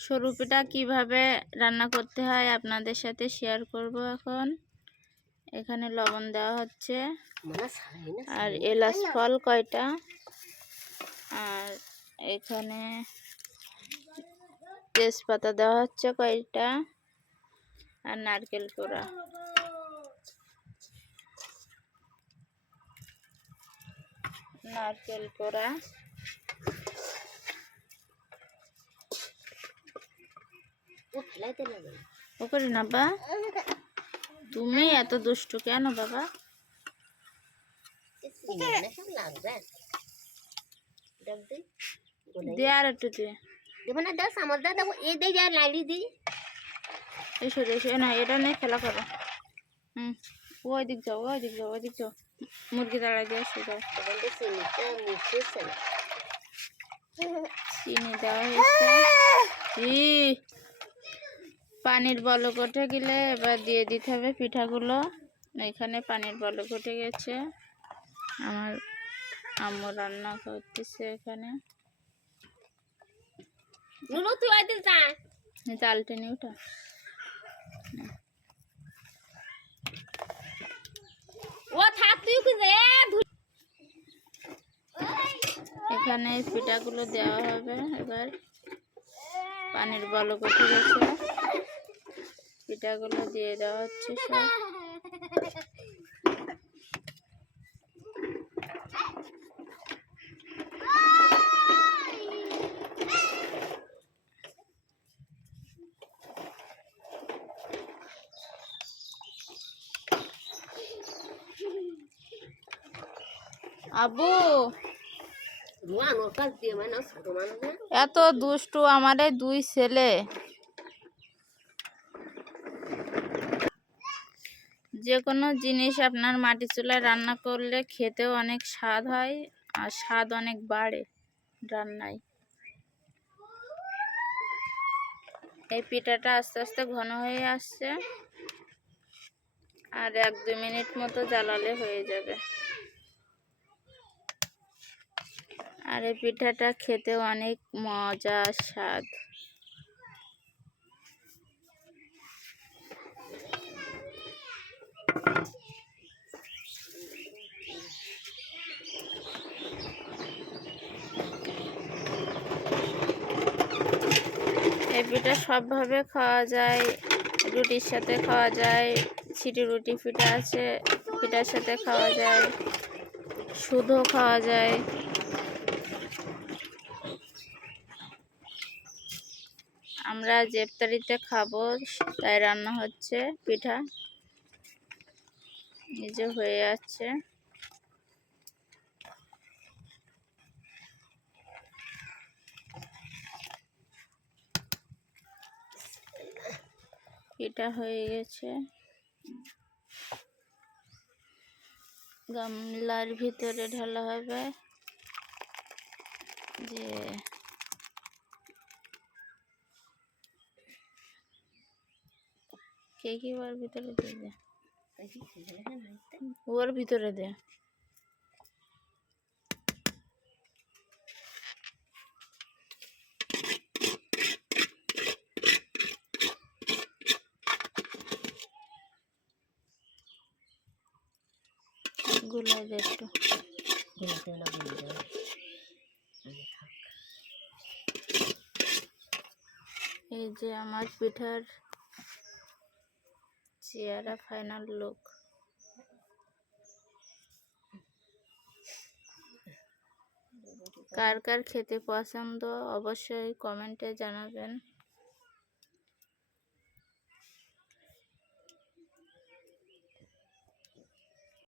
সরু পিঠা কীভাবে রান্না করতে হয় আপনাদের সাথে শেয়ার করব এখন। এখানে লবণ দেওয়া হচ্ছে। আর এলাচ ফল কয়টা? আর এখানে তেজপাতা দেওয়া হচ্ছে কয়টা? আর নারকেল কোড়া। নারকেল কোড়া। ও করি না বা তুমি এত দুষ্টু কেন বাবা? দে আর একটু দিয়ে এসো এসো না এটা নিয়ে খেলা করো। হুম ওই দিক যাও ওই দিক যাও ওই দিক যাও। মুরগি দিয়ে এসো যাও। চিনি দেওয়া হয়েছে ই পানির বলক উঠে গেলে এবার দিয়ে দিতে হবে পিঠাগুলো। এখানে পানির বলক উঠে গেছে। আমার আম্মু রান্না করতেছে এখানে। চাল টেনে রে? এখানে পিঠাগুলো দেওয়া হবে এবার। পানির বলক উঠে গেছে। পিঠাগুলো দিয়ে দেওয়া হচ্ছে সব। আবু এত দুষ্টু আমার দুই ছেলে। যে কোনো জিনিস আপনার মাটি চুলায় রান্না করলে খেতেও অনেক স্বাদ হয় আর স্বাদ অনেক বাড়ে রান্নায়। এই পিঠাটা আস্তে আস্তে ঘন হয়ে আসছে আর এক দু মিনিট মতো জ্বালালে হয়ে যাবে। আর এই পিঠাটা খেতে অনেক মজা স্বাদ। এই পিঠা সবভাবে খাওয়া যায়, রুটির সাথে খাওয়া যায়, ছিটি রুটি পিঠা আছে, পিঠার সাথে খাওয়া যায় শুধু খাওয়া যায়। আমরা জেফতারিতে খাব, তাই রান্না হচ্ছে পিঠা। নিজে হয়ে যাচ্ছে। এটা হয়ে গেছে। গামলার ভিতরে ঢালা হবে। যে কে কি ওর ভিতরে দিয়ে ওর ভিতরে দে। একটু। এই যে আমার পিঠার চেয়ারা ফাইনাল লুক কার কার খেতে পছন্দ অবশ্যই কমেন্টে জানাবেন।